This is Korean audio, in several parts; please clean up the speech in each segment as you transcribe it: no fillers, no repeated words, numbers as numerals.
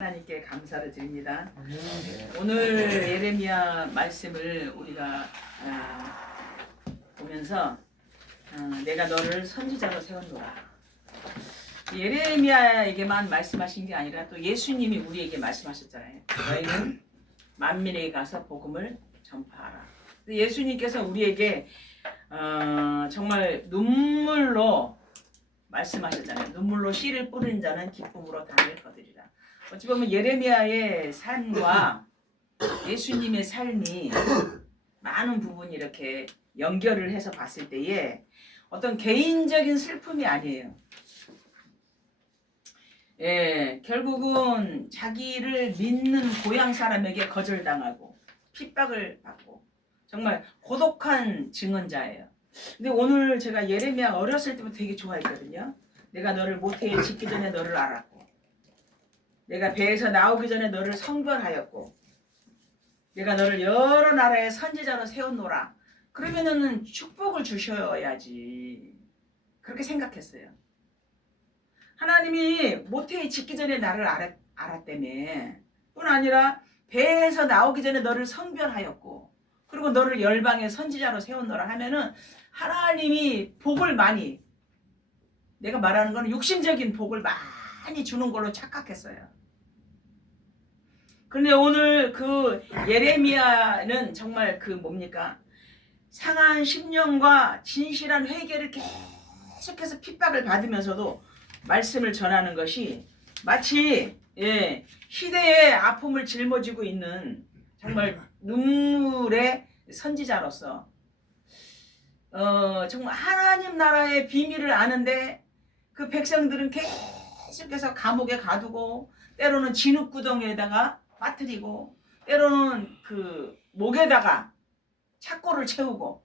하나님께 감사를 드립니다. 네. 오늘 예레미야 말씀을 우리가 보면서 내가 너를 선지자로 세웠노라. 예레미야에게만 말씀하신 게 아니라 또 예수님이 우리에게 말씀하셨잖아요. 너희는 만민에게 가서 복음을 전파하라. 예수님께서 우리에게 정말 눈물로 말씀하셨잖아요. 눈물로 씨를 뿌리는 자는 기쁨으로 단을 거두리라. 어찌 보면 예레미야의 삶과 예수님의 삶이 많은 부분이 이렇게 연결을 해서 봤을 때에 어떤 개인적인 슬픔이 아니에요. 예, 결국은 자기를 믿는 고향 사람에게 거절당하고 핍박을 받고 정말 고독한 증언자예요. 근데 오늘 제가 예레미야 어렸을 때부터 되게 좋아했거든요. 내가 너를 모태에 짓기 전에 너를 알았고 내가 배에서 나오기 전에 너를 성별하였고 내가 너를 여러 나라의 선지자로 세웠노라. 그러면은 축복을 주셔야지. 그렇게 생각했어요. 하나님이 모태에 짓기 전에 나를 알았다며. 뿐 아니라 배에서 나오기 전에 너를 성별하였고 그리고 너를 열방의 선지자로 세웠노라 하면은 하나님이 복을 많이, 내가 말하는 건 육신적인 복을 많이 주는 걸로 착각했어요. 그런데 오늘 그 예레미야는 정말 그 뭡니까? 상한 심령과 진실한 회개를 계속해서 핍박을 받으면서도 말씀을 전하는 것이 마치 시대의 아픔을 짊어지고 있는 정말 눈물의 선지자로서 정말 하나님 나라의 비밀을 아는데 그 백성들은 계속해서 감옥에 가두고 때로는 진흙구덩이에다가 빠뜨리고 때로는 그 목에다가 착고를 채우고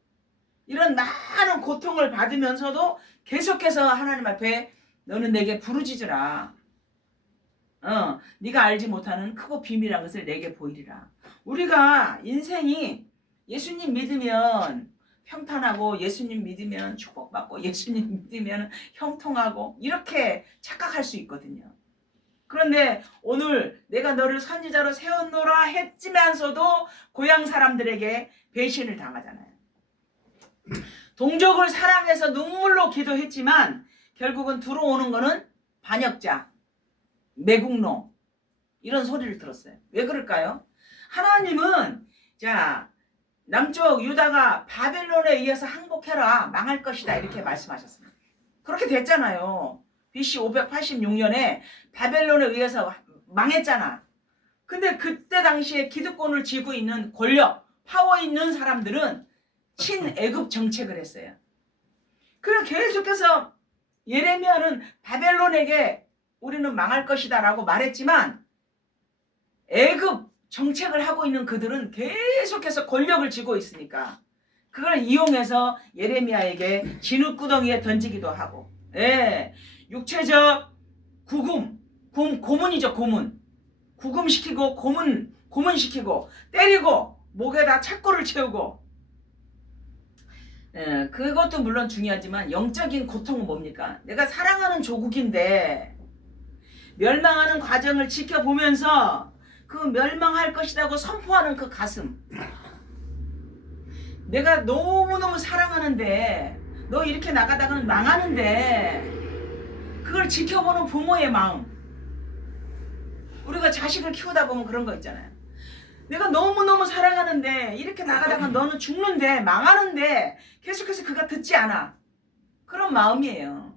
이런 많은 고통을 받으면서도 계속해서 하나님 앞에 너는 내게 부르짖으라. 네가 알지 못하는 크고 비밀한 것을 내게 보이리라. 우리가 인생이 예수님 믿으면 평탄하고 예수님 믿으면 축복받고 예수님 믿으면 형통하고 이렇게 착각할 수 있거든요. 그런데 오늘 내가 너를 선지자로 세웠노라 했지만서도 고향 사람들에게 배신을 당하잖아요. 동족을 사랑해서 눈물로 기도했지만 결국은 들어오는 거는 반역자, 매국노 이런 소리를 들었어요. 왜 그럴까요? 하나님은 자 남쪽 유다가 바벨론에 의해서 항복해라 망할 것이다 이렇게 말씀하셨습니다. 그렇게 됐잖아요. BC 586년에 바벨론에 의해서 망했잖아. 근데 그때 당시에 기득권을 쥐고 있는 권력, 파워 있는 사람들은 친애굽 정책을 했어요. 그럼 계속해서 예레미야는 바벨론에게 우리는 망할 것이다 라고 말했지만 애굽 정책을 하고 있는 그들은 계속해서 권력을 쥐고 있으니까 그걸 이용해서 예레미야에게 진흙구덩이에 던지기도 하고 육체적 고문이죠. 구금시키고 고문시키고 때리고 목에다 착고를 채우고 그것도 물론 중요하지만 영적인 고통은 뭡니까? 내가 사랑하는 조국인데 멸망하는 과정을 지켜보면서 그 멸망할 것이라고 선포하는 그 가슴, 내가 너무너무 사랑하는데 너 이렇게 나가다가는 망하는데 그걸 지켜보는 부모의 마음. 우리가 자식을 키우다 보면 그런 거 있잖아요. 내가 너무너무 사랑하는데 이렇게 나가다가 너는 죽는데 망하는데 계속해서 그가 듣지 않아. 그런 마음이에요.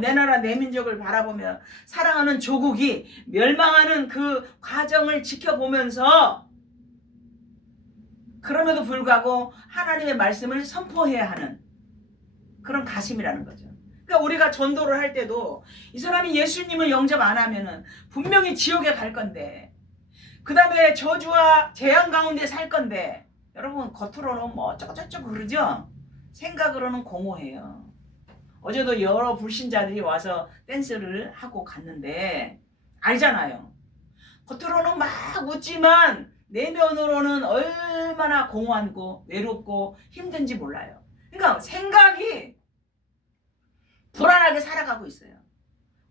내 나라 내 민족을 바라보며 사랑하는 조국이 멸망하는 그 과정을 지켜보면서 그럼에도 불구하고 하나님의 말씀을 선포해야 하는 그런 가슴이라는 거죠. 그러니까 우리가 전도를 할 때도 이 사람이 예수님을 영접 안 하면은 분명히 지옥에 갈 건데 그 다음에 저주와 재앙 가운데 살 건데 여러분 겉으로는 뭐 어쩌고저쩌고 그러죠? 생각으로는 공허해요. 어제도 여러 불신자들이 와서 댄스를 하고 갔는데 알잖아요. 겉으로는 막 웃지만 내면으로는 얼마나 공허하고 외롭고 힘든지 몰라요. 그러니까 생각이 불안하게 살아가고 있어요.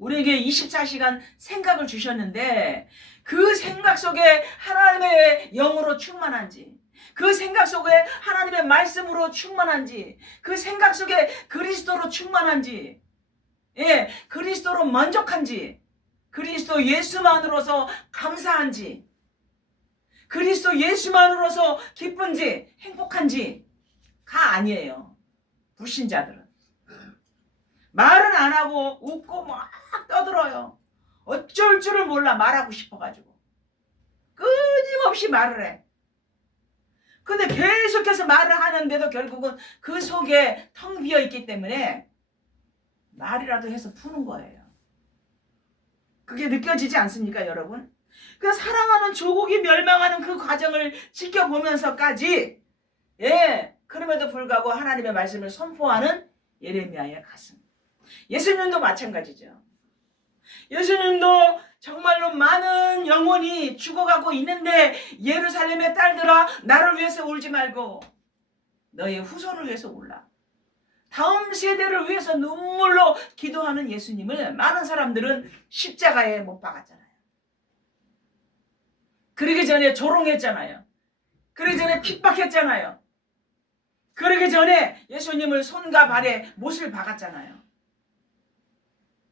우리에게 24시간 생각을 주셨는데 그 생각 속에 하나님의 영으로 충만한지, 그 생각 속에 하나님의 말씀으로 충만한지, 그 생각 속에 그리스도로 충만한지, 예, 그리스도로 만족한지, 그리스도 예수만으로서 감사한지, 그리스도 예수만으로서 기쁜지 행복한지가 아니에요. 불신자들은 말은 안 하고 웃고 막 떠들어요. 어쩔 줄을 몰라 말하고 싶어가지고 끊임없이 말을 해. 근데 계속해서 말을 하는데도 결국은 그 속에 텅 비어 있기 때문에 말이라도 해서 푸는 거예요. 그게 느껴지지 않습니까, 여러분? 그 사랑하는 조국이 멸망하는 그 과정을 지켜보면서까지, 예, 그럼에도 불구하고 하나님의 말씀을 선포하는 예레미야의 가슴. 예수님도 마찬가지죠. 예수님도 정말로 많은 영혼이 죽어가고 있는데 예루살렘의 딸들아 나를 위해서 울지 말고 너의 후손을 위해서 울라. 다음 세대를 위해서 눈물로 기도하는 예수님을 많은 사람들은 십자가에 못 박았잖아요. 그러기 전에 조롱했잖아요. 그러기 전에 핍박했잖아요. 그러기 전에 예수님을 손과 발에 못을 박았잖아요.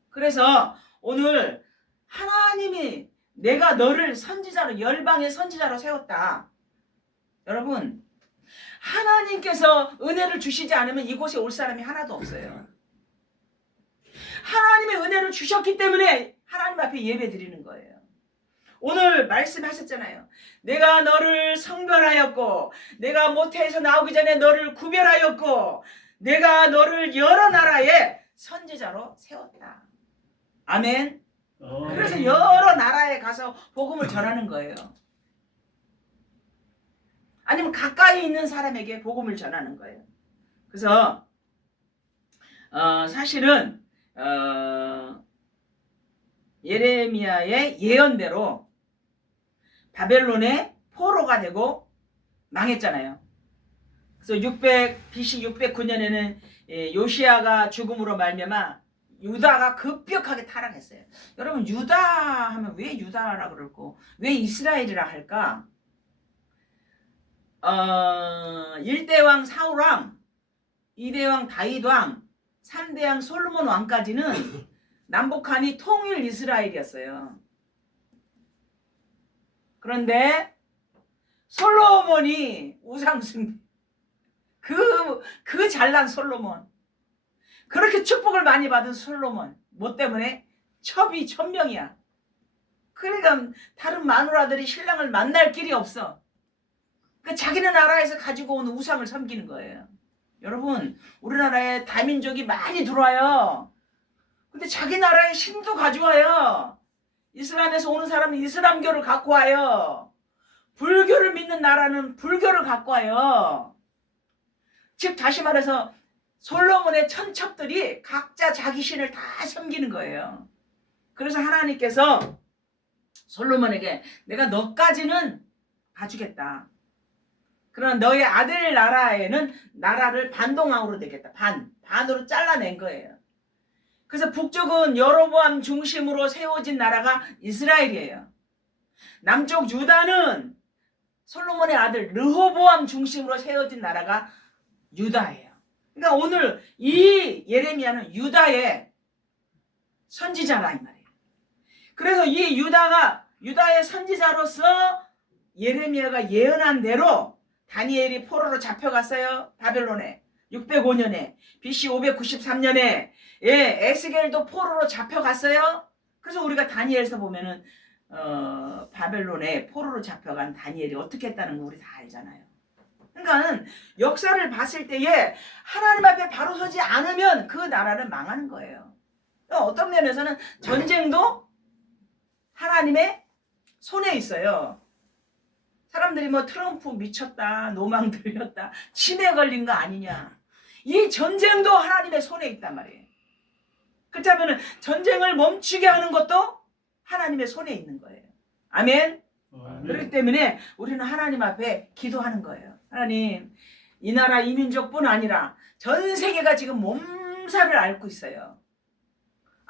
그래서 오늘 하나님이 내가 너를 선지자로, 열방의 선지자로 세웠다. 여러분, 하나님께서 은혜를 주시지 않으면 이곳에 올 사람이 하나도 없어요. 하나님의 은혜를 주셨기 때문에 하나님 앞에 예배 드리는 거예요. 오늘 말씀하셨잖아요. 내가 너를 성별하였고, 내가 모태에서 나오기 전에 너를 구별하였고, 내가 너를 여러 나라의 선지자로 세웠다. 아멘. 그래서 여러 나라에 가서 복음을 전하는 거예요. 아니면 가까이 있는 사람에게 복음을 전하는 거예요. 그래서 사실은 예레미야의 예언대로 바벨론의 포로가 되고 망했잖아요. 그래서 BC 609년에는 요시야가 죽음으로 말미암아 유다가 급격하게 타락했어요. 여러분, 유다 하면 왜 유다라 그럴까? 왜 이스라엘이라 할까? 1대 왕 사울왕, 2대 왕 다윗왕, 3대 왕 솔로몬 왕까지는 남북한이 통일 이스라엘이었어요. 그런데 솔로몬이 우상숭배, 그 잘난 솔로몬, 그렇게 축복을 많이 받은 솔로몬, 뭐 때문에? 첩이 천명이야. 그러니까 다른 마누라들이 신랑을 만날 길이 없어. 그 자기네 나라에서 가지고 온 우상을 섬기는 거예요. 여러분, 우리나라에 다민족이 많이 들어와요. 근데 자기 나라의 신도 가져와요. 이슬람에서 오는 사람은 이슬람교를 갖고 와요. 불교를 믿는 나라는 불교를 갖고 와요. 즉 다시 말해서 솔로몬의 천첩들이 각자 자기 신을 다 섬기는 거예요. 그래서 하나님께서 솔로몬에게 내가 너까지는 봐주겠다. 그러나 너의 아들 나라에는 나라를 반동왕으로 내겠다. 반으로 잘라낸 거예요. 그래서 북쪽은 여로보암 중심으로 세워진 나라가 이스라엘이에요. 남쪽 유다는 솔로몬의 아들 르호보암 중심으로 세워진 나라가 유다예요. 그러니까 오늘 이 예레미야는 유다의 선지자라 이 말이에요. 그래서 이 유다의 선지자로서 예레미야가 예언한 대로 다니엘이 포로로 잡혀갔어요. 바벨론에 605년에 BC 593년에 에스겔도 포로로 잡혀갔어요. 그래서 우리가 다니엘에서 보면은 바벨론에 포로로 잡혀간 다니엘이 어떻게 했다는 거 우리 다 알잖아요. 그러니까 역사를 봤을 때에 하나님 앞에 바로 서지 않으면 그 나라는 망하는 거예요. 어떤 면에서는 전쟁도 하나님의 손에 있어요. 사람들이 뭐 트럼프 미쳤다, 노망 들렸다, 치매 걸린 거 아니냐. 이 전쟁도 하나님의 손에 있단 말이에요. 그렇다면 전쟁을 멈추게 하는 것도 하나님의 손에 있는 거예요. 아멘. 그렇기 때문에 우리는 하나님 앞에 기도하는 거예요. 하나님, 이 나라 이 민족뿐 아니라 전 세계가 지금 몸살을 앓고 있어요.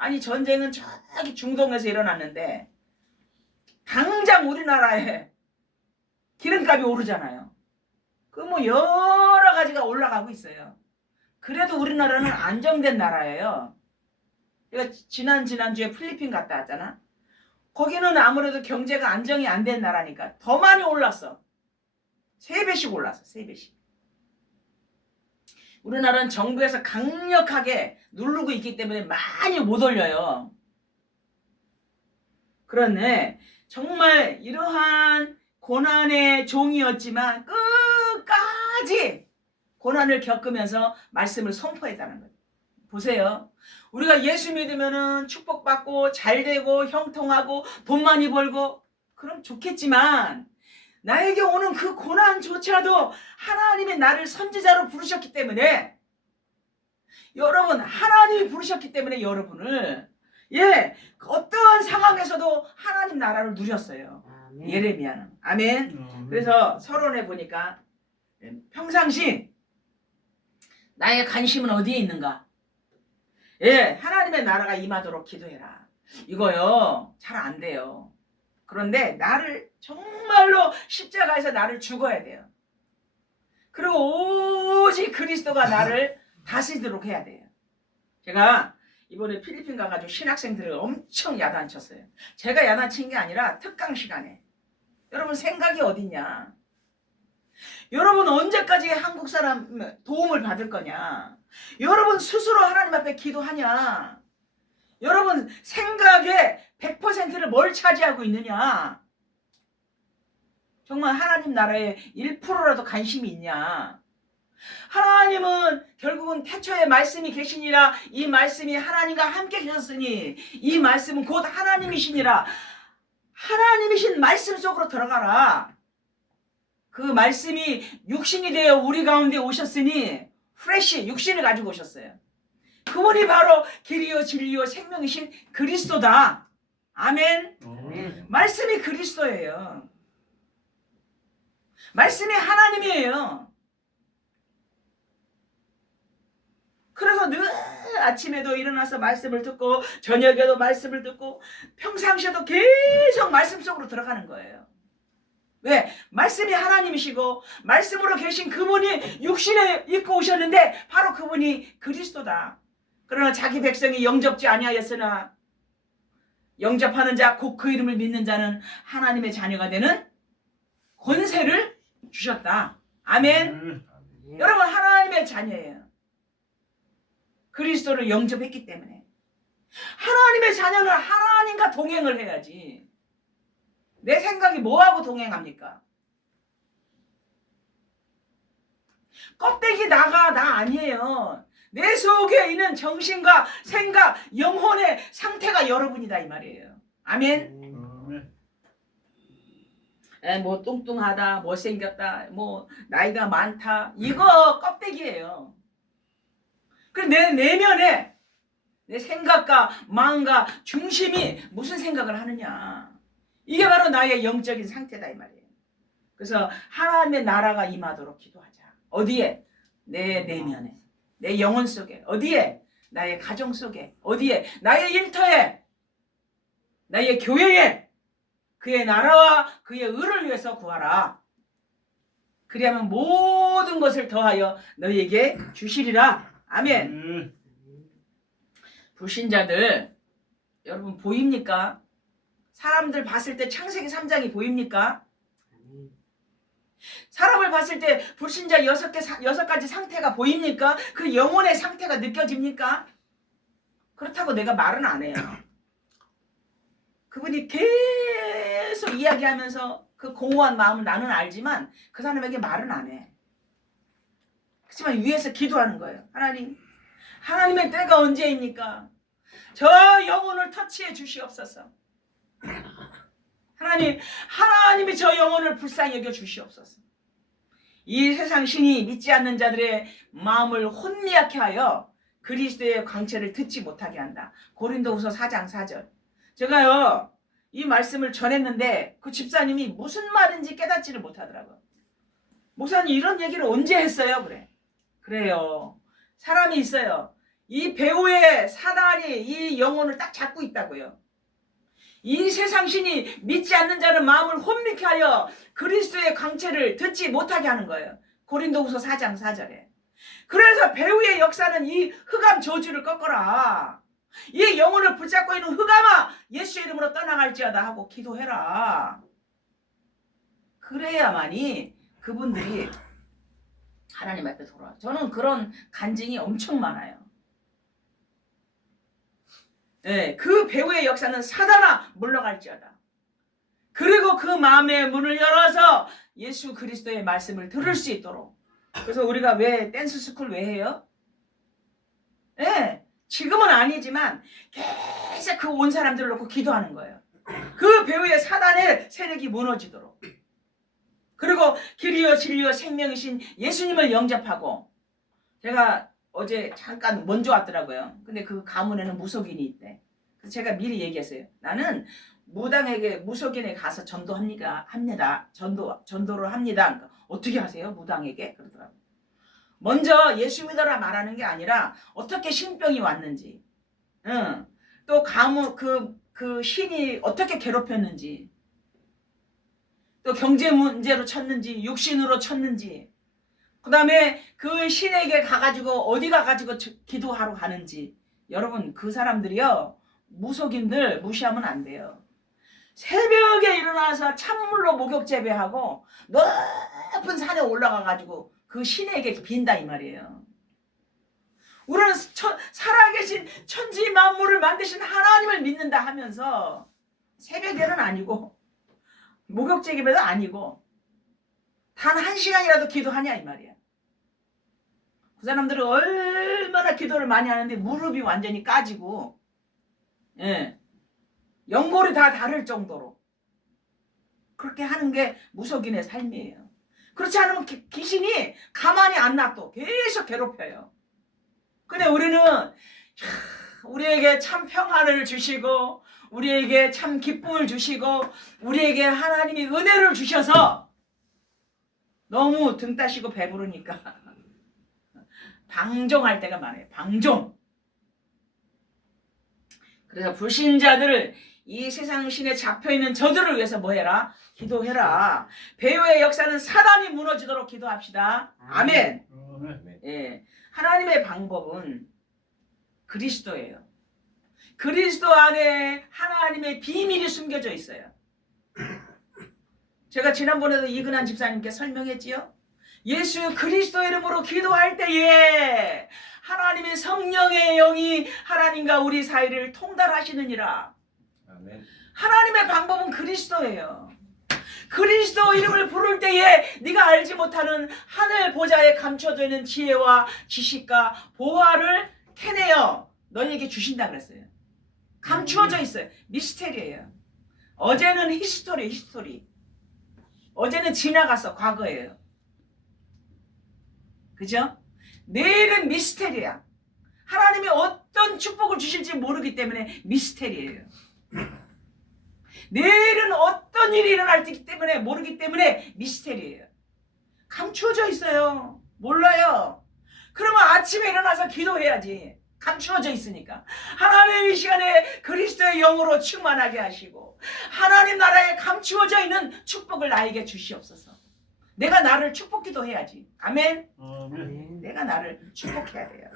아니 전쟁은 저기 중동에서 일어났는데 당장 우리나라에 기름값이 오르잖아요. 그 뭐 여러 가지가 올라가고 있어요. 그래도 우리나라는 안정된 나라예요. 내가 지난주에 필리핀 갔다 왔잖아. 거기는 아무래도 경제가 안정이 안 된 나라니까 더 많이 올랐어. 3배씩 올랐어. 3배씩. 우리나라는 정부에서 강력하게 누르고 있기 때문에 많이 못 올려요. 그런데 정말 이러한 고난의 종이었지만 끝까지 고난을 겪으면서 말씀을 선포했다는 거예요. 보세요. 우리가 예수 믿으면은 축복받고 잘되고 형통하고 돈 많이 벌고 그럼 좋겠지만 나에게 오는 그 고난조차도 하나님의 나를 선지자로 부르셨기 때문에 여러분 하나님이 부르셨기 때문에 여러분을 어떠한 상황에서도 하나님 나라를 누렸어요. 아멘. 예레미야는. 아멘. 그래서 서론에 보니까 평상시 나의 관심은 어디에 있는가? 하나님의 나라가 임하도록 기도해라. 이거요 잘 안 돼요. 그런데 나를 정말로 십자가에서 나를 죽어야 돼요. 그리고 오직 그리스도가 나를 다스리도록 해야 돼요. 제가 이번에 필리핀 가가지고 신학생들을 엄청 야단쳤어요. 제가 야단친 게 아니라 특강 시간에. 여러분 생각이 어딨냐? 여러분 언제까지 한국 사람 도움을 받을 거냐? 여러분 스스로 하나님 앞에 기도하냐? 여러분 생각의 100%를 뭘 차지하고 있느냐? 정말 하나님 나라에 1%라도 관심이 있냐? 하나님은 결국은 태초에 말씀이 계시니라 이 말씀이 하나님과 함께 계셨으니 이 말씀은 곧 하나님이시니라. 하나님이신 말씀 속으로 들어가라. 그 말씀이 육신이 되어 우리 가운데 오셨으니 프레시 육신을 가지고 오셨어요. 그분이 바로 길이요 진리요 생명이신 그리스도다. 아멘. 말씀이 그리스도예요. 말씀이 하나님이에요. 그래서 늘 아침에도 일어나서 말씀을 듣고 저녁에도 말씀을 듣고 평상시에도 계속 말씀 속으로 들어가는 거예요. 왜? 말씀이 하나님이시고 말씀으로 계신 그분이 육신에 입고 오셨는데 바로 그분이 그리스도다. 그러나 자기 백성이 영접지 아니하였으나 영접하는 자 곧 그 이름을 믿는 자는 하나님의 자녀가 되는 권세를 주셨다. 아멘. 여러분 하나님의 자녀예요. 그리스도를 영접했기 때문에. 하나님의 자녀는 하나님과 동행을 해야지. 내 생각이 뭐하고 동행합니까? 껍데기 나가 나 아니에요. 내 속에 있는 정신과 생각, 영혼의 상태가 여러분이다 이 말이에요. 아멘. 뭐 뚱뚱하다, 못생겼다, 뭐 나이가 많다 이거 껍데기예요. 그리고 내 내면에 내 생각과 마음과 중심이 무슨 생각을 하느냐 이게 바로 나의 영적인 상태다 이 말이에요. 그래서 하나님의 나라가 임하도록 기도하자. 어디에? 내 내면에, 내 영혼 속에. 어디에? 나의 가정 속에. 어디에? 나의 일터에, 나의 교회에. 그의 나라와 그의 의를 위해서 구하라. 그리하면 모든 것을 더하여 너희에게 주시리라. 아멘. 불신자들 여러분 보입니까? 사람들 봤을 때 창세기 3장이 보입니까? 사람을 봤을 때 불신자 6가지 상태가 보입니까? 그 영혼의 상태가 느껴집니까? 그렇다고 내가 말은 안 해요. 그분이 계속 이야기하면서 그 공허한 마음을 나는 알지만 그 사람에게 말은 안 해. 그렇지만 위에서 기도하는 거예요. 하나님, 하나님의 때가 언제입니까? 저 영혼을 터치해 주시옵소서. 하나님, 하나님이 저 영혼을 불쌍히 여겨 주시옵소서. 이 세상 신이 믿지 않는 자들의 마음을 혼미하게 하여 그리스도의 광채를 듣지 못하게 한다. 고린도후서 4장 4절. 제가요 이 말씀을 전했는데 그 집사님이 무슨 말인지 깨닫지를 못하더라고요. 목사님 이런 얘기를 언제 했어요? 그래요. 사람이 있어요. 이 배후에 사단이 이 영혼을 딱 잡고 있다고요. 이 세상 신이 믿지 않는 자는 마음을 혼미케 하여 그리스도의 광채를 듣지 못하게 하는 거예요. 고린도후서 4장 4절에. 그래서 배후의 역사는 이 흑암 저주를 꺾어라. 이 영혼을 붙잡고 있는 흑암아, 예수 이름으로 떠나갈지어다 하고 기도해라. 그래야만이 그분들이 하나님 앞에 돌아와. 저는 그런 간증이 엄청 많아요. 네, 그 배후의 역사는 사단아 물러갈지어다. 그리고 그 마음의 문을 열어서 예수 그리스도의 말씀을 들을 수 있도록. 그래서 우리가 왜 댄스 스쿨 왜 해요? 네, 지금은 아니지만 계속 그 온 사람들을 놓고 기도하는 거예요. 그 배후의 사단의 세력이 무너지도록. 그리고 길이요 진리요 생명이신 예수님을 영접하고. 제가 어제 잠깐 먼저 왔더라고요. 근데 그 가문에는 무속인이 있대. 그래서 제가 미리 얘기했어요. 나는 무속인에 가서 전도를 합니다. 그러니까 어떻게 하세요? 무당에게? 그러더라고요. 먼저 예수 믿어라 말하는 게 아니라 어떻게 신병이 왔는지, 또 가문 그 신이 어떻게 괴롭혔는지, 또 경제 문제로 쳤는지, 육신으로 쳤는지, 그 다음에 그 신에게 가가지고 어디 가가지고 기도하러 가는지. 여러분 그 사람들이요 무속인들 무시하면 안 돼요. 새벽에 일어나서 찬물로 목욕 재배하고 높은 산에 올라가가지고 그 신에게 빈다 이 말이에요. 우리는 살아계신 천지 만물을 만드신 하나님을 믿는다 하면서 새벽에는 아니고 목욕 재배도 아니고 단 1시간이라도 기도하냐 이 말이야. 그 사람들은 얼마나 기도를 많이 하는데 무릎이 완전히 까지고, 연골이 다 다를 정도로 그렇게 하는 게 무속인의 삶이에요. 그렇지 않으면 귀신이 가만히 안 놔둬 계속 괴롭혀요. 근데 우리는 우리에게 참 평안을 주시고 우리에게 참 기쁨을 주시고 우리에게 하나님이 은혜를 주셔서 너무 등 따시고 배부르니까 방종할 때가 많아요. 방종. 그래서 불신자들을 이 세상 신에 잡혀있는 저들을 위해서 뭐 해라? 기도해라. 배후의 역사는 사단이 무너지도록 기도합시다. 아멘. 예, 하나님의 방법은 그리스도예요. 그리스도 안에 하나님의 비밀이 숨겨져 있어요. 제가 지난번에도 이근한 집사님께 설명했지요. 예수 그리스도 이름으로 기도할 때에 하나님의 성령의 영이 하나님과 우리 사이를 통달하시느니라. 아멘. 하나님의 방법은 그리스도예요. 그리스도 이름을 부를 때에 네가 알지 못하는 하늘 보좌에 감춰져 있는 지혜와 지식과 보화를 캐내어 너희에게 주신다 그랬어요. 감추어져 있어요. 미스테리예요. 어제는 히스토리. 어제는 지나갔어. 과거예요. 그죠? 내일은 미스테리야. 하나님이 어떤 축복을 주실지 모르기 때문에 미스테리예요. 내일은 어떤 일이 일어날지 때문에 모르기 때문에 미스테리예요. 감추어져 있어요. 몰라요. 그러면 아침에 일어나서 기도해야지. 감추어져 있으니까. 하나님 이 시간에 그리스도의 영으로 충만하게 하시고 하나님 나라에 감추어져 있는 축복을 나에게 주시옵소서. 내가 나를 축복기도 해야지. 아멘. 내가 나를 축복해야 돼요.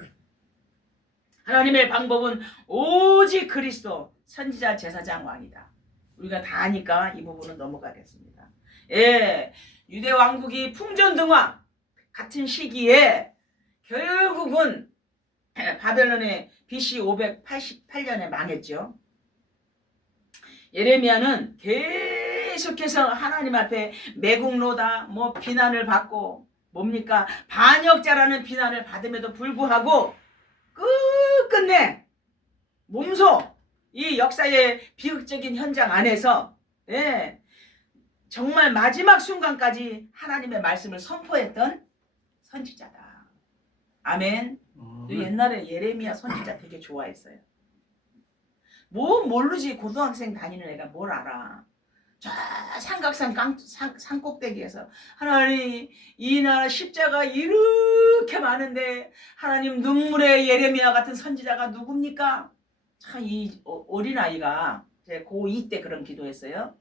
하나님의 방법은 오직 그리스도 선지자 제사장 왕이다. 우리가 다 아니까 이 부분은 넘어가겠습니다. 예, 유대 왕국이 풍전등화 같은 시기에 결국은 바벨론의 BC 588년에 망했죠. 예레미야는 계속해서 하나님 앞에 매국노다 비난을 받고 뭡니까? 반역자라는 비난을 받음에도 불구하고 끝끝내 몸소 이 역사의 비극적인 현장 안에서 정말 마지막 순간까지 하나님의 말씀을 선포했던 선지자다. 아멘. 옛날에 예레미야 선지자 되게 좋아했어요. 모르지 고등학생 다니는 애가 뭘 알아. 산 꼭대기에서 하나님 이 나라 십자가 이렇게 많은데 하나님 눈물의 예레미야 같은 선지자가 누굽니까? 참 이 어린아이가 제 고2 때 그런 기도했어요.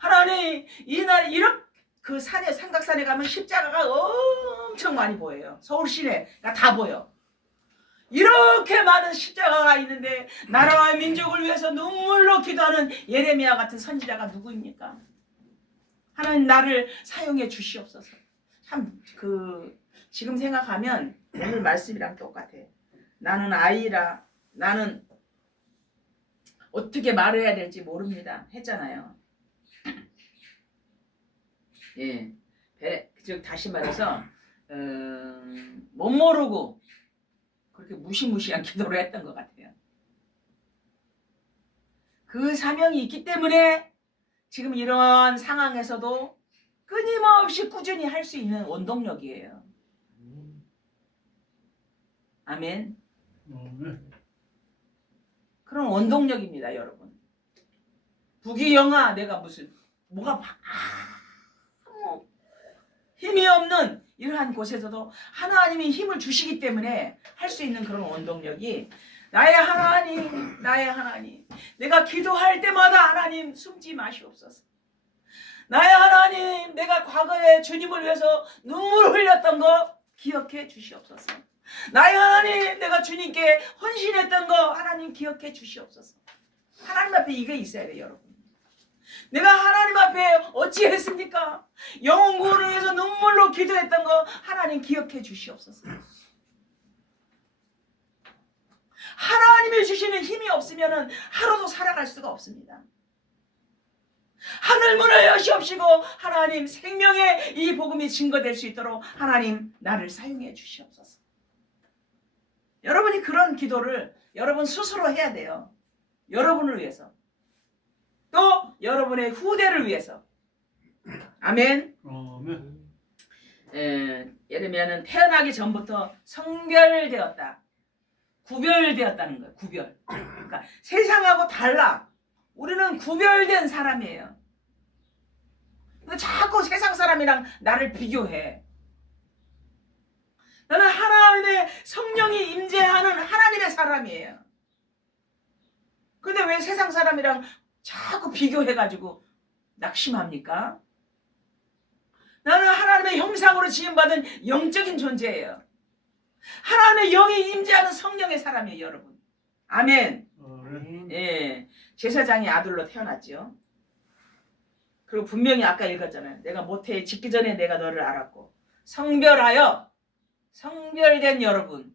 하나님 이 나라 이렇게 그 산에 삼각산에 가면 십자가가 엄청 많이 보여요. 서울 시내가 다 보여. 이렇게 많은 십자가가 있는데 나라와 민족을 위해서 눈물로 기도하는 예레미야 같은 선지자가 누구입니까? 하나님 나를 사용해 주시옵소서. 참 지금 생각하면 오늘 말씀이랑 똑같아. 나는 아이라 나는 어떻게 말해야 될지 모릅니다. 했잖아요. 예, 즉 다시 말해서 못 모르고 그렇게 무시무시한 기도를 했던 것 같아요. 그 사명이 있기 때문에 지금 이런 상황에서도 끊임없이 꾸준히 할 수 있는 원동력이에요. 아멘. 그런 원동력입니다, 여러분. 부귀영화 내가 무슨 뭐가 힘이 없는 이러한 곳에서도 하나님이 힘을 주시기 때문에 할 수 있는 그런 원동력이 나의 하나님, 나의 하나님, 내가 기도할 때마다 하나님 숨지 마시옵소서. 나의 하나님, 내가 과거에 주님을 위해서 눈물을 흘렸던 거 기억해 주시옵소서. 나의 하나님, 내가 주님께 헌신했던 거 하나님 기억해 주시옵소서. 하나님 앞에 이게 있어야 돼요, 여러분. 내가 하나님 앞에 어찌했습니까? 영혼 구원을 위해서 눈물로 기도했던 거 하나님 기억해 주시옵소서. 하나님이 주시는 힘이 없으면 하루도 살아갈 수가 없습니다. 하늘문을 여시옵시고 하나님 생명의 이 복음이 증거될 수 있도록 하나님 나를 사용해 주시옵소서. 여러분이 그런 기도를 여러분 스스로 해야 돼요. 여러분을 위해서. 또 여러분의 후대를 위해서. 아멘. 예레미야는 태어나기 전부터 성별되었다. 구별되었다는 거예요. 구별. 그러니까 세상하고 달라. 우리는 구별된 사람이에요. 근데 자꾸 세상 사람이랑 나를 비교해. 나는 하나님의 성령이 임재하는 하나님의 사람이에요. 근데 왜 세상 사람이랑 자꾸 비교해가지고 낙심합니까? 나는 하나님의 형상으로 지음받은 영적인 존재예요. 하나님의 영이 임재하는 성령의 사람이에요, 여러분. 아멘. 예, 제사장이 아들로 태어났죠. 그리고 분명히 아까 읽었잖아요. 내가 모태에 짓기 전에 내가 너를 알았고 성별하여 성별된 여러분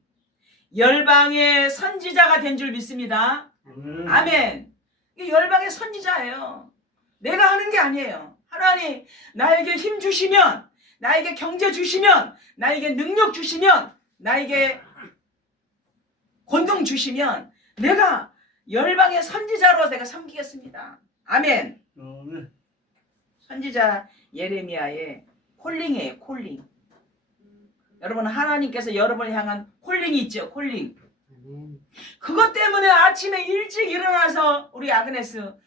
열방의 선지자가 된 줄 믿습니다. 아멘. 이게 열방의 선지자예요. 내가 하는 게 아니에요. 하나님 나에게 힘 주시면, 나에게 경제 주시면, 나에게 능력 주시면, 나에게 권능 주시면 내가 열방의 선지자로 내가 섬기겠습니다. 아멘. 선지자 예레미야의 콜링이에요. 콜링. 여러분 하나님께서 여러분을 향한 콜링이 있죠. 콜링. 그것 때문에 아침에 일찍 일어나서 우리 아그네스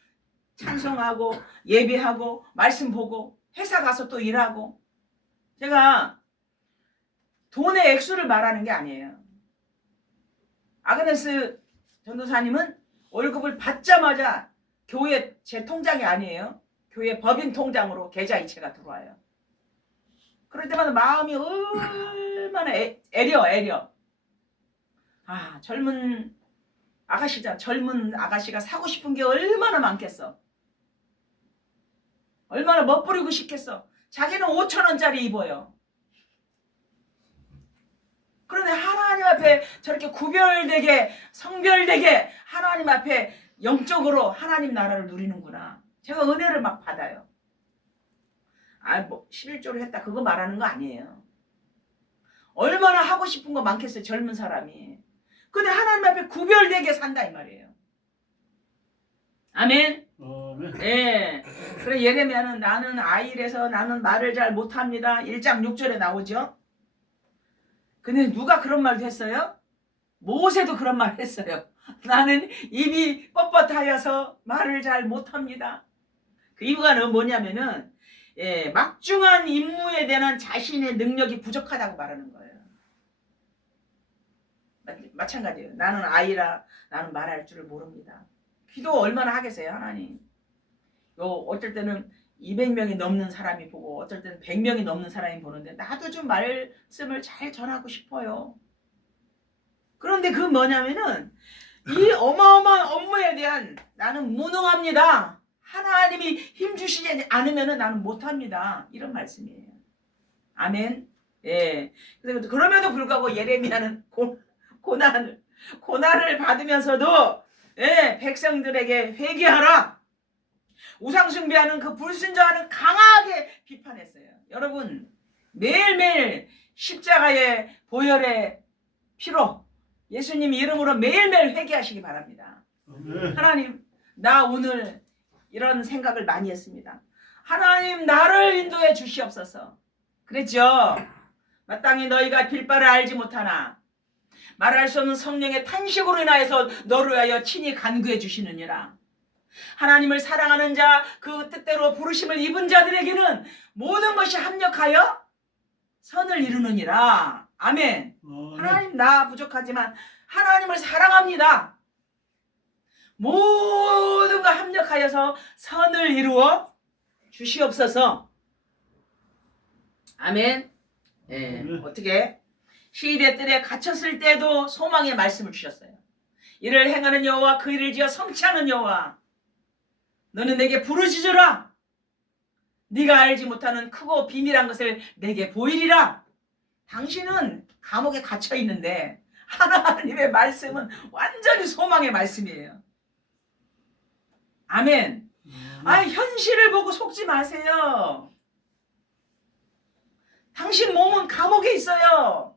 찬송하고 예배하고 말씀 보고 회사 가서 또 일하고. 제가 돈의 액수를 말하는 게 아니에요. 아그네스 전도사님은 월급을 받자마자 교회 제 통장이 아니에요. 교회 법인 통장으로 계좌이체가 들어와요. 그럴 때마다 마음이 얼마나 애려. 아, 젊은 아가씨가 사고 싶은 게 얼마나 많겠어. 얼마나 멋부리고 싶겠어. 자기는 5,000원짜리 입어요. 그런데 하나님 앞에 저렇게 구별되게 성별되게 하나님 앞에 영적으로 하나님 나라를 누리는구나. 제가 은혜를 막 받아요. 아, 뭐 11조를 했다 그거 말하는 거 아니에요. 얼마나 하고 싶은 거 많겠어요, 젊은 사람이. 근데 하나님 앞에 구별되게 산다 이 말이에요. 아멘. 네. 그래 예레미야는 나는 아이라서 나는 말을 잘 못합니다. 1장 6절에 나오죠. 근데 누가 그런 말도 했어요? 모세도 그런 말 했어요. 나는 입이 뻣뻣하여서 말을 잘 못합니다. 그 이유가 뭐냐면은 막중한 임무에 대한 자신의 능력이 부족하다고 말하는 거예요. 마찬가지예요. 나는 아이라 나는 말할 줄을 모릅니다. 기도 얼마나 하겠어요, 하나님. 어쩔 때는 200명이 넘는 사람이 보고 어쩔 때는 100명이 넘는 사람이 보는데 나도 좀 말씀을 잘 전하고 싶어요. 그런데 그 뭐냐면은 이 어마어마한 업무에 대한 나는 무능합니다. 하나님이 힘 주시지 않으면은 나는 못합니다. 이런 말씀이에요. 아멘. 그럼에도 불구하고 예레미야는 고난을 받으면서도 백성들에게 회개하라. 우상숭배하는 그 불순종하는 강하게 비판했어요. 여러분 매일매일 십자가의 보혈의 피로 예수님 이름으로 매일매일 회개하시기 바랍니다. 하나님 나 오늘 이런 생각을 많이 했습니다. 하나님 나를 인도해 주시옵소서. 그랬죠. 마땅히 너희가 빌바를 알지 못하나 말할 수 없는 성령의 탄식으로 인하여서 너를 위하여 친히 간구해 주시느니라. 하나님을 사랑하는 자, 그 뜻대로 부르심을 입은 자들에게는 모든 것이 합력하여 선을 이루느니라. 아멘. 하나님 나 부족하지만 하나님을 사랑합니다. 모든 것 합력하여서 선을 이루어 주시옵소서. 아멘. 어떻게? 시대 뜰에 갇혔을 때도 소망의 말씀을 주셨어요. 이를 행하는 여호와 그 일을 지어 성취하는 여호와 너는 내게 부르짖으라. 네가 알지 못하는 크고 비밀한 것을 내게 보이리라. 당신은 감옥에 갇혀 있는데 하나님의 말씀은 완전히 소망의 말씀이에요. 아멘. 현실을 보고 속지 마세요. 당신 몸은 감옥에 있어요.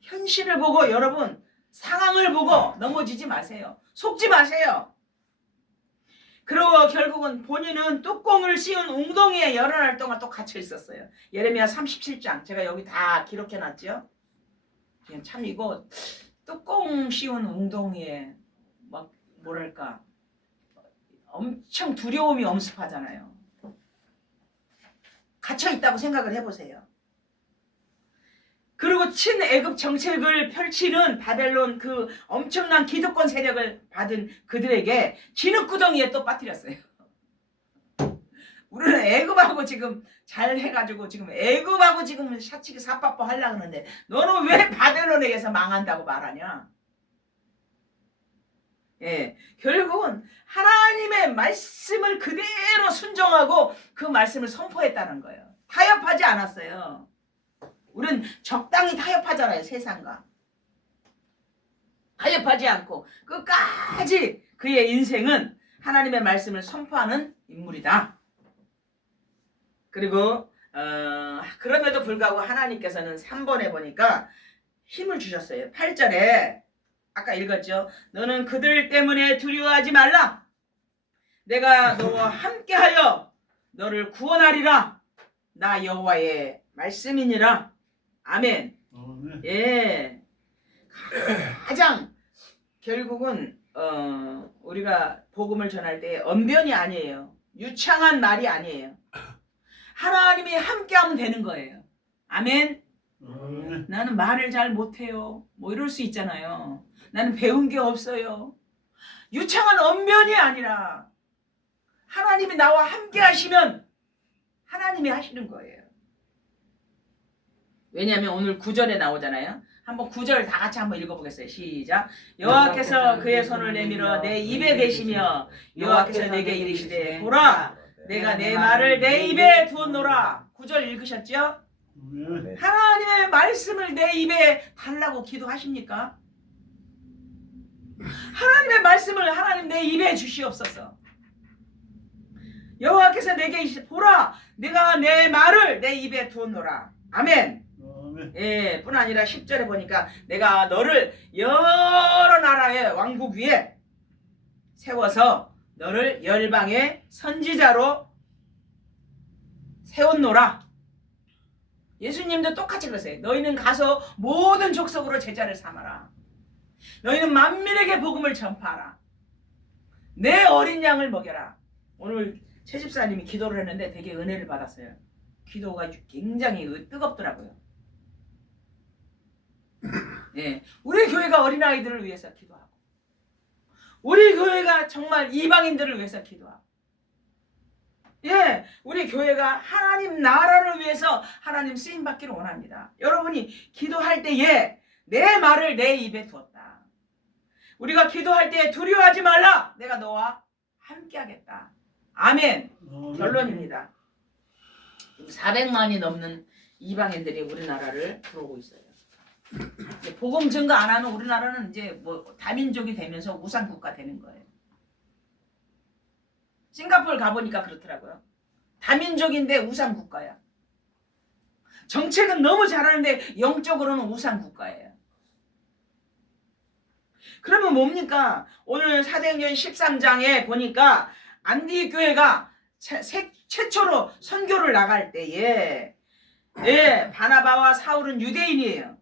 현실을 보고 여러분 상황을 보고 넘어지지 마세요. 속지 마세요. 그리고 결국은 본인은 뚜껑을 씌운 웅덩이에 여러 날 동안 또 갇혀 있었어요. 예레미야 37장 제가 여기 다 기록해 놨죠. 참 이거 뚜껑 씌운 웅덩이에 막 뭐랄까 엄청 두려움이 엄습하잖아요. 갇혀 있다고 생각을 해보세요. 그리고 친애굽 정책을 펼치는 바벨론 그 엄청난 기득권 세력을 받은 그들에게 진흙구덩이에 또 빠뜨렸어요. 우리는 애굽하고 지금 잘 해가지고 지금 애굽하고 지금 샤치기 사빠빠 하려고 하는데 너는 왜 바벨론에 의해서 망한다고 말하냐? 결국은 하나님의 말씀을 그대로 순종하고 그 말씀을 선포했다는 거예요. 타협하지 않았어요. 우리는 적당히 타협하잖아요. 세상과 타협하지 않고 끝까지 그의 인생은 하나님의 말씀을 선포하는 인물이다. 그리고 그럼에도 불구하고 하나님께서는 3번에 보니까 힘을 주셨어요. 8절에 아까 읽었죠. 너는 그들 때문에 두려워하지 말라. 내가 너와 함께하여 너를 구원하리라. 나 여호와의 말씀이니라. 아멘. 가장 결국은 우리가 복음을 전할 때 언변이 아니에요. 유창한 말이 아니에요. 하나님이 함께하면 되는 거예요. 아멘. 나는 말을 잘 못해요. 뭐 이럴 수 있잖아요. 나는 배운 게 없어요. 유창한 언변이 아니라 하나님이 나와 함께 하시면 하나님이 하시는 거예요. 왜냐하면 오늘 9절에 나오잖아요. 한번 9절 다 같이 한번 읽어보겠어요. 시작. 여호와께서 그의 손을 내밀어 내 입에 대시며 여호와께서 내게 이르시되 보라 내가 내 말을 내 입에 두었노라. 9절 읽으셨죠? 하나님의 말씀을 내 입에 달라고 기도하십니까? 하나님의 말씀을 하나님 내 입에 주시옵소서. 여호와께서 내게 이르시되 보라 내가 내 말을 내 입에 두었노라. 아멘. 뿐 아니라 10절에 보니까 내가 너를 여러 나라의 왕국 위에 세워서 너를 열방의 선지자로 세웠노라. 예수님도 똑같이 그러세요. 너희는 가서 모든 족속으로 제자를 삼아라. 너희는 만민에게 복음을 전파하라. 내 어린 양을 먹여라. 오늘 최 집사님이 기도를 했는데 되게 은혜를 받았어요. 기도가 굉장히 뜨겁더라고요. 예, 우리 교회가 어린아이들을 위해서 기도하고, 우리 교회가 정말 이방인들을 위해서 기도하고, 예, 우리 교회가 하나님 나라를 위해서 하나님 쓰임 받기를 원합니다. 여러분이 기도할 때에 내 말을 내 입에 두었다. 우리가 기도할 때 두려워하지 말라. 내가 너와 함께하겠다. 아멘. 결론입니다. 400만이 넘는 이방인들이 우리나라를 들어오고 있어요. 복음 증거 안 하면 우리나라는 이제 뭐 다민족이 되면서 우상국가 되는 거예요. 싱가포르 가보니까 그렇더라고요. 다민족인데 우상국가야. 정책은 너무 잘하는데 영적으로는 우상국가예요. 그러면 뭡니까? 오늘 사도행전 13장에 보니까 안디옥 교회가 최초로 선교를 나갈 때에 바나바와 사울은 유대인이에요.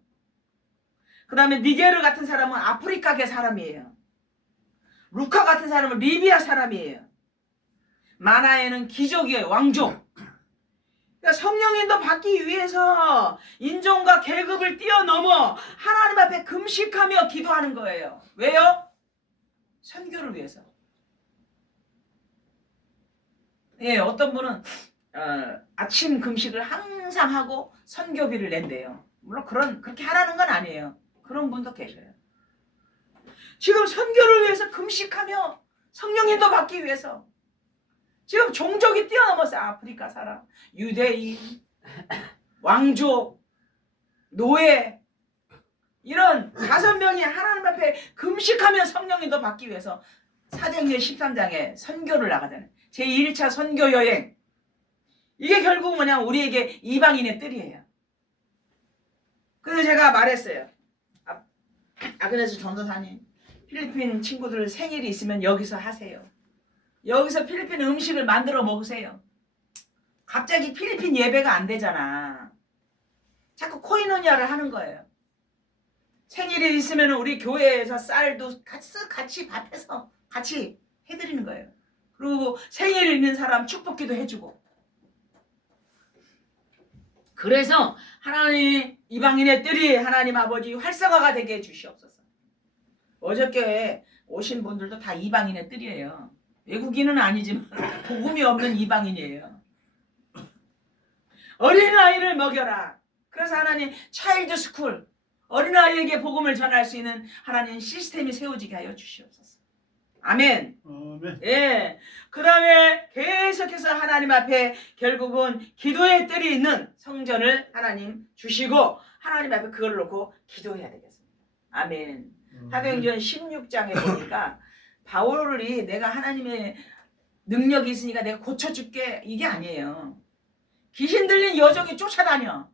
그 다음에 니게르 같은 사람은 아프리카계 사람이에요. 루카 같은 사람은 리비아 사람이에요. 마나에는 귀족이에요. 왕족. 그러니까 성령인도 받기 위해서 인종과 계급을 뛰어넘어 하나님 앞에 금식하며 기도하는 거예요. 왜요? 선교를 위해서. 예, 어떤 분은 아침 금식을 항상 하고 선교비를 낸대요. 물론 그렇게 하라는 건 아니에요. 그런 분도 계셔요. 지금 선교를 위해서 금식하며 성령인도 받기 위해서 지금 종족이 뛰어넘어서 아프리카 사람, 유대인, 왕족, 노예 이런 5명이 하나님 앞에 금식하며 성령인도 받기 위해서 사도행전 13장에 선교를 나가잖아요. 제1차 선교 여행. 이게 결국 뭐냐, 우리에게 이방인의 뜰이에요. 그래서 제가 말했어요. 아그네스 전도사님, 필리핀 친구들 생일이 있으면 여기서 하세요. 여기서 필리핀 음식을 만들어 먹으세요. 갑자기 필리핀 예배가 안 되잖아. 자꾸 코이노니아를 하는 거예요. 생일이 있으면 우리 교회에서 쌀도 같이 밥해서 같이 해드리는 거예요. 그리고 생일 있는 사람 축복기도 해주고. 그래서 하나님 이방인의 뜰이 하나님 아버지 활성화가 되게 해주시옵소서. 어저께 오신 분들도 다 이방인의 뜰이에요. 외국인은 아니지만 복음이 없는 이방인이에요. 어린아이를 먹여라. 그래서 하나님 차일드 스쿨, 어린아이에게 복음을 전할 수 있는 하나님 시스템이 세워지게 하여 주시옵소서. 아멘. 예. 그 다음에 계속해서 하나님 앞에 결국은 기도의 뜰이 있는 성전을 하나님 주시고 하나님 앞에 그걸 놓고 기도해야 되겠습니다. 아멘. 사도행전 16장에 보니까 바울이 내가 하나님의 능력이 있으니까 내가 고쳐줄게 이게 아니에요. 귀신 들린 여종이 쫓아다녀.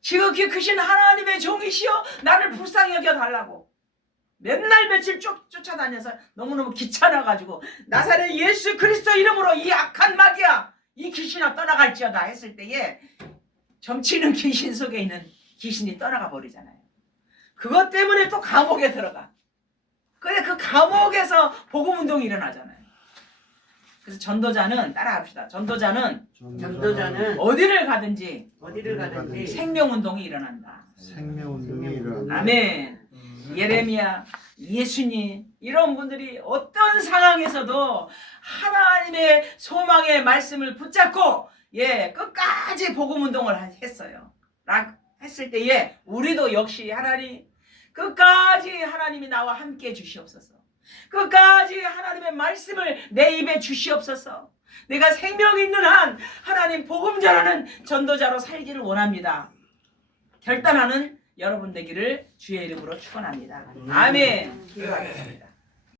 지극히 크신 하나님의 종이시여 나를 불쌍히 여겨달라고 맨날 며칠 쫓아다녀서 너무너무 귀찮아가지고 나사렛 예수 그리스도 이름으로 이 악한 마귀야 이 귀신아 떠나갈지어다 했을 때에 점치는 귀신 속에 있는 귀신이 떠나가 버리잖아요. 그것 때문에 또 감옥에 들어가. 근데 그 감옥에서 복음운동이 일어나잖아요. 그래서 전도자는 따라합시다. 전도자는 어디를 가든지 생명운동이 일어난다. 생명운동이 일어난다. 아멘. 예레미야, 예수님 이런 분들이 어떤 상황에서도 하나님의 소망의 말씀을 붙잡고 끝까지 복음운동을 했어요. 했을 때에 우리도 역시 하나님 끝까지 하나님이 나와 함께 주시옵소서. 끝까지 하나님의 말씀을 내 입에 주시옵소서. 내가 생명 있는 한 하나님 복음 전하는 전도자로 살기를 원합니다. 결단하는 여러분 되기를 주의 이름으로 축원합니다. 아멘. 기도하겠습니다.